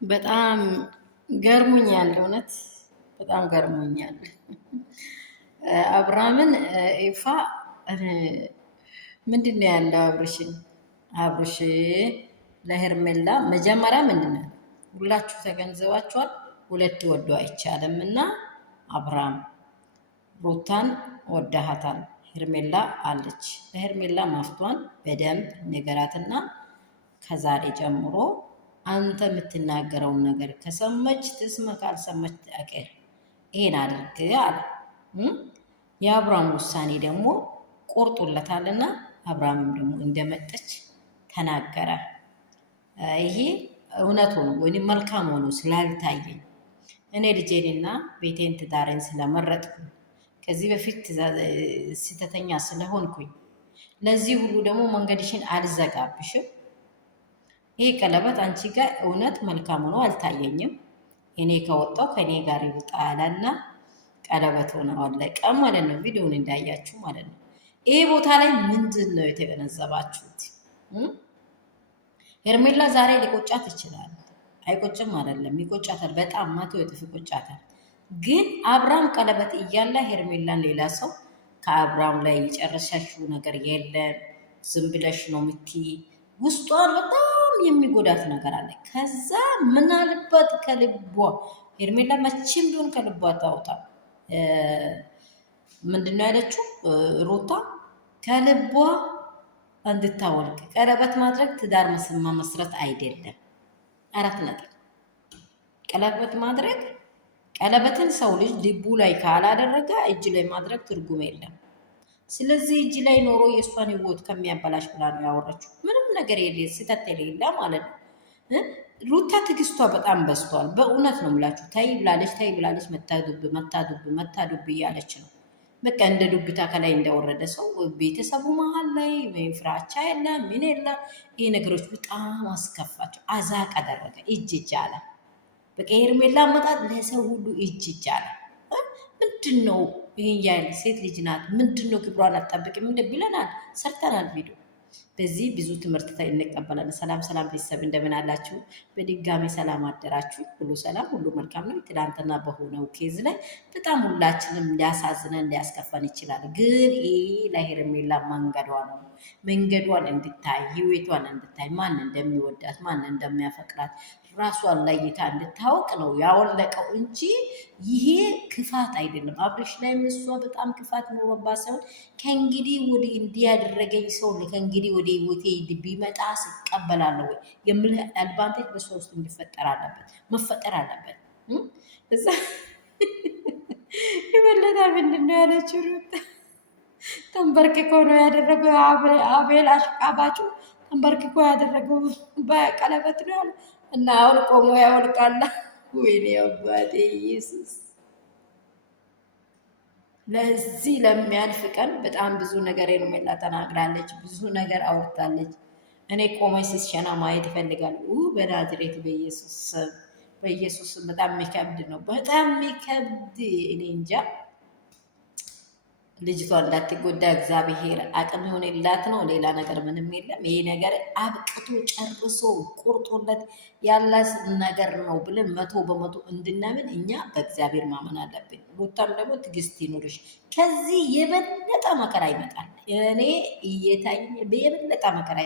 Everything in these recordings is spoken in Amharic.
በጣም ገርሞኛል። እውነት በጣም ገርሞኛል። አብርሃምን ኢፋ ምንድን ነው ያለው? አብርሽ ለሄርሜላ መጀመሪያ ምንድን ነው ሁላችሁ ተገንዘባችኋል። ሁለት ወዶ አይቻልም እና አብርሃም ሩታን ወዳሃታል። ሄርሜላ አለች። ለሄርሜላ ማፍቷን በደንብ ንገራትና ከዛሬ ጀምሮ አንተ የምትናገረውን ነገር ከሰመች ትስመ፣ ካልሰመች አቀር ይሄን አድርግ አለ። የአብርሃም ውሳኔ ደግሞ ቆርጦለታልና አብርሃምም ደግሞ እንደመጠች ተናገረ። ይሄ እውነት ሆኖ ወይም መልካም ሆኖ ስላልታየኝ እኔ ልጄንና ቤቴን ትዳሬን ስለመረጥኩኝ ከዚህ በፊት ስህተተኛ ስለሆንኩኝ ለዚህ ሁሉ ደግሞ መንገድሽን አልዘጋብሽም። ይሄ ቀለበት አንቺ ጋር እውነት መልካም ሆኖ አልታየኝም። እኔ ከወጣው ከኔ ጋር ይውጣልና ቀለበት ሆነ አለቀ ማለት ነው። ቪዲዮውን እንዳያችሁ ማለት ነው። ይሄ ቦታ ላይ ምንድን ነው የተገነዘባችሁት? ሄርሜላ ዛሬ ሊቆጫት ይችላል። አይቆጭም አይደለም፣ ይቆጫታል። በጣም መቶ እጥፍ ይቆጫታል። ግን አብርሃም ቀለበት እያለ ሄርሜላን ሌላ ሰው ከአብርሃም ላይ የጨረሻችው ነገር የለም። ዝም ብለሽ ነው ምቲ ውስጧን በጣም የሚጎዳት ነገር አለ። ከዛ ምናልባት ከልቧ ሄርሜላ መቼም ቢሆን ከልቧ ታውጣ። ምንድነው ያለችው ሩታ? ከልቧ እንድታወልቅ ቀለበት ማድረግ ትዳር መመስረት አይደለም። አራት ነጥብ። ቀለበት ማድረግ ቀለበትን ሰው ልጅ ልቡ ላይ ካላደረገ እጅ ላይ ማድረግ ትርጉም የለም። ስለዚህ እጅ ላይ ኖሮ የእሷን ህይወት ከሚያበላሽ ብላ ነው ያወራችው። ምንም ነገር የለ ስህተት የሌለ ማለት ነው። ሩታ ትዕግስቷ በጣም በዝቷል። በእውነት ነው የምላችሁ። ታይ ብላለች፣ መታዱብ እያለች ነው። በቃ እንደ ዱብታ ከላይ እንደወረደ ሰው ቤተሰቡ መሀል ላይ ፍራቻ የለ ምን የለ። ይሄ ነገሮች በጣም አስከፋቸው። አዛቅ አደረገ። እጅ አለ። በቃ ሄርሜላ አመጣጥ ለሰው ሁሉ እጅ አለ። ምንድን ነው ይሄ? ያለ ሴት ልጅ ናት። ምንድን ነው ክብሯን አትጠብቅም ብለናል፣ ሰርተናል ቪዲዮ። በዚህ ብዙ ትምህርት እንቀበላለን። ሰላም ቤተሰብ እንደምን አላችሁ? በድጋሚ ሰላም አደራችሁ። ሁሉ ሰላም፣ ሁሉ መልካም ነው። ትናንትና በሆነው ኬዝ ላይ በጣም ሁላችንም ሊያሳዝነን ሊያስከፋን ይችላል። ግን ይህ ለሄርሜላ መንገዷ ነው። መንገዷን እንድታይ ህይወቷን እንድታይ ማን እንደሚወዳት ማን እንደሚያፈቅራት ራሷን ለይታ እንድታወቅ ነው ያወለቀው እንጂ ይሄ ክፋት አይደለም። አብርሽ ላይ እሷ በጣም ክፋት ኖሮባት ሳይሆን ከእንግዲህ ወዲህ እንዲያደረገኝ ሰው ከእንግዲህ ወደ ህይወቴ ቢመጣ ስቀበላለሁ ወይ የምልህ አድቫንቴጅ በሷ ውስጥ መፈጠር አለበት። እዛ ይበለጣ ምንድን ነው ያለችው? ተንበርክኮ ነው ያደረገው። አቤል አሽቃባጩ ተንበርክኮ ያደረገው በቀለበት ነው ያለ እና አሁን ቆሞ ያወልቃላ። ወይኔ አባቴ ኢየሱስ! ለዚህ ለሚያልፍ ቀን በጣም ብዙ ነገር ሄርሜላ ተናግራለች፣ ብዙ ነገር አውርታለች። እኔ ቆመች ሲሸና ማየት ይፈልጋል። በናዝሬት በኢየሱስ በጣም የሚከብድ ነው፣ በጣም የሚከብድ። እኔ እንጃ ልጅቷ እንዳትጎዳ እግዚአብሔር አቅም የሆነላት ነው። ሌላ ነገር ምንም የለም። ይሄ ነገር አብቅቶ ጨርሶ ቁርጦለት ያላት ነገር ነው ብለን 100% እንድናምን እኛ በእግዚአብሔር ማመን አለብን። ሩታም ደግሞ ትዕግስት ይኑርሽ። ከዚህ የበለጠ መከራ ይመጣል። እኔ እየታየ የበለጠ መከራ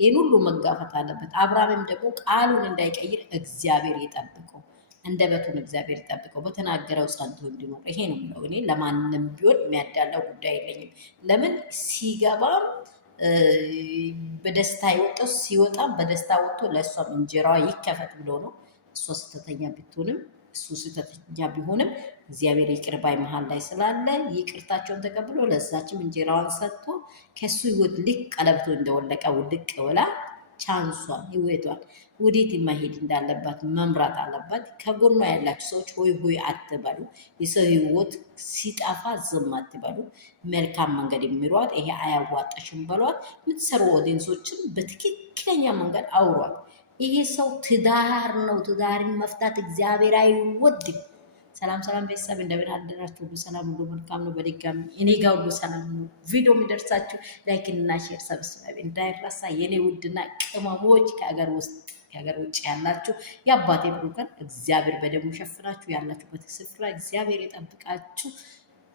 ይህን ሁሉ መጋፈጥ አለበት። አብርሃምም ደግሞ ቃሉን እንዳይቀይር እግዚአብሔር ይጠብቀው። አንደበቱን እግዚአብሔር ይጠብቀው። በተናገረው ጸንቶ እንዲኖር ይሄ ነው የምለው። እኔ ለማንም ቢሆን የሚያዳላው ጉዳይ የለኝም። ለምን ሲገባም በደስታ የወጣው ሲወጣም በደስታ ወጥቶ ለእሷም እንጀራዋ ይከፈት ብሎ ነው። እሷ ስህተተኛ ብትሆንም እሱ ስህተተኛ ቢሆንም እግዚአብሔር ይቅር ባይ መሀል ላይ ስላለ ይቅርታቸውን ተቀብሎ ለዛችም እንጀራዋን ሰጥቶ ከሱ ህይወት ልክ ቀለብቶ እንደወለቀ ውድቅ ብላ ቻንሷን ህይወቷን ወዴት ማሄድ እንዳለባት መምራት አለባት። ከጎኗ ያላችሁ ሰዎች ሆይ ሆይ አትበሉ። የሰው ህይወት ሲጠፋ ዝም አትበሉ። መልካም መንገድ የሚሯት ይሄ አያዋጣሽም በሏት። የምትሰሩ ኦዲየንሶችን በትክክለኛ መንገድ አውሯት። ይሄ ሰው ትዳር ነው። ትዳርን መፍታት እግዚአብሔር አይወድም። ሰላም ሰላም ቤተሰብ እንደምን አደራችሁ? ሁሉ ሰላም፣ ሁሉ መልካም ነው። በድጋሚ እኔ ጋር ሁሉ ሰላም ነው። ቪዲዮ የሚደርሳችሁ ላይክ እና ሼር ሰብስክራይብ እንዳይረሳ የኔ ውድና ቅመሞች ከሀገር ውስጥ ከሀገር ውጭ ያላችሁ የአባቴ ብሩካን እግዚአብሔር በደሙ ሸፍናችሁ ያላችሁበት ስፍራ እግዚአብሔር የጠብቃችሁ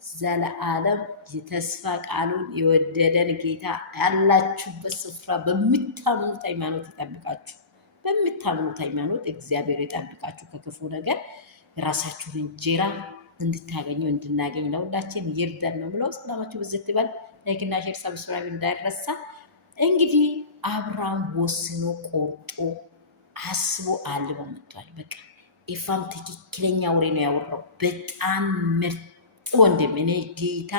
ዘለዓለም የተስፋ ቃሉን የወደደን ጌታ ያላችሁበት ስፍራ በምታምኑት ሃይማኖት ይጠብቃችሁ። በምታምኑት ሃይማኖት እግዚአብሔር ይጠብቃችሁ ከክፉ ነገር ራሳችሁን እንጀራ እንድታገኙ እንድናገኝ ለሁላችን ይርዳን ነው ብለው። ሰላማችሁ ብዝት ይበል። ላይክና ሼር ሰብስክራይብ እንዳይረሳ። እንግዲህ አብርሃም ወስኖ ቆርጦ አስቦ አልሞ መጥቷል። በቃ ኤፋም ትክክለኛ ወሬ ነው ያወራው። በጣም ምርጥ ወንድም፣ እኔ ጌታ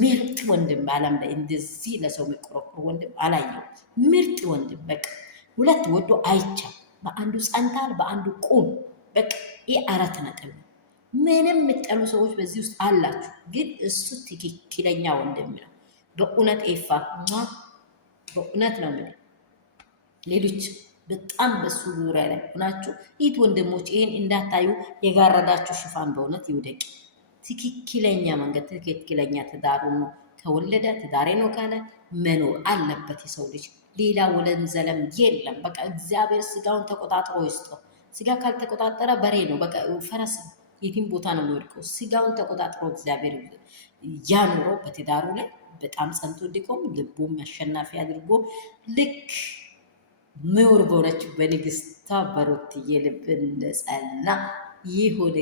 ምርጥ ወንድም በዓለም ላይ እንደዚህ ለሰው የሚቆረቆር ወንድም አላየው። ምርጥ ወንድም በቃ ሁለት ወዶ አይቻል። በአንዱ ጸንታል፣ በአንዱ ቁም። በቃ ይህ 4 ነጥብ ነው። ምንም የምጠሉ ሰዎች በዚህ ውስጥ አላችሁ፣ ግን እሱ ትክክለኛ ወንድም ነው። በእውነት ኤፋ በእውነት ነው ምን ሌሎች በጣም በሱ ዙሪያ ላይ ሆናችሁ ይህ ወንድሞች ይህን እንዳታዩ የጋረዳችሁ ሽፋን በእውነት ይውደቅ። ትክክለኛ መንገድ ትክክለኛ ትዳሩ ነው። ከወለደ ትዳሬ ነው ካለ መኖር አለበት የሰው ልጅ። ሌላ ወለም ዘለም የለም። በቃ እግዚአብሔር ስጋውን ተቆጣጥሮ ይስጠው። ስጋ ካልተቆጣጠረ በሬ ነው፣ በቃ ፈረስ ነው፣ የትም ቦታ ነው የሚወድቀው። ስጋውን ተቆጣጥሮ እግዚአብሔር ያኑረው በትዳሩ ላይ በጣም ጸንቶ እንዲቆም ልቡም አሸናፊ አድርጎ ልክ ምውር በሆነችው በንግስቷ በሩትዬ ልብ እንደጸና ይሁን።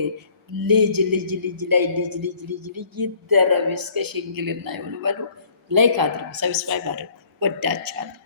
ልጅ ልጅ ልጅ ላይ ልጅ ልጅ ልጅ ልጅ ይደረብ እስከ ሽንግልና ይሁን። በሉ ላይክ አድርጉ፣ ሰብስክራይብ አድርጉ። ወዳችኋለሁ።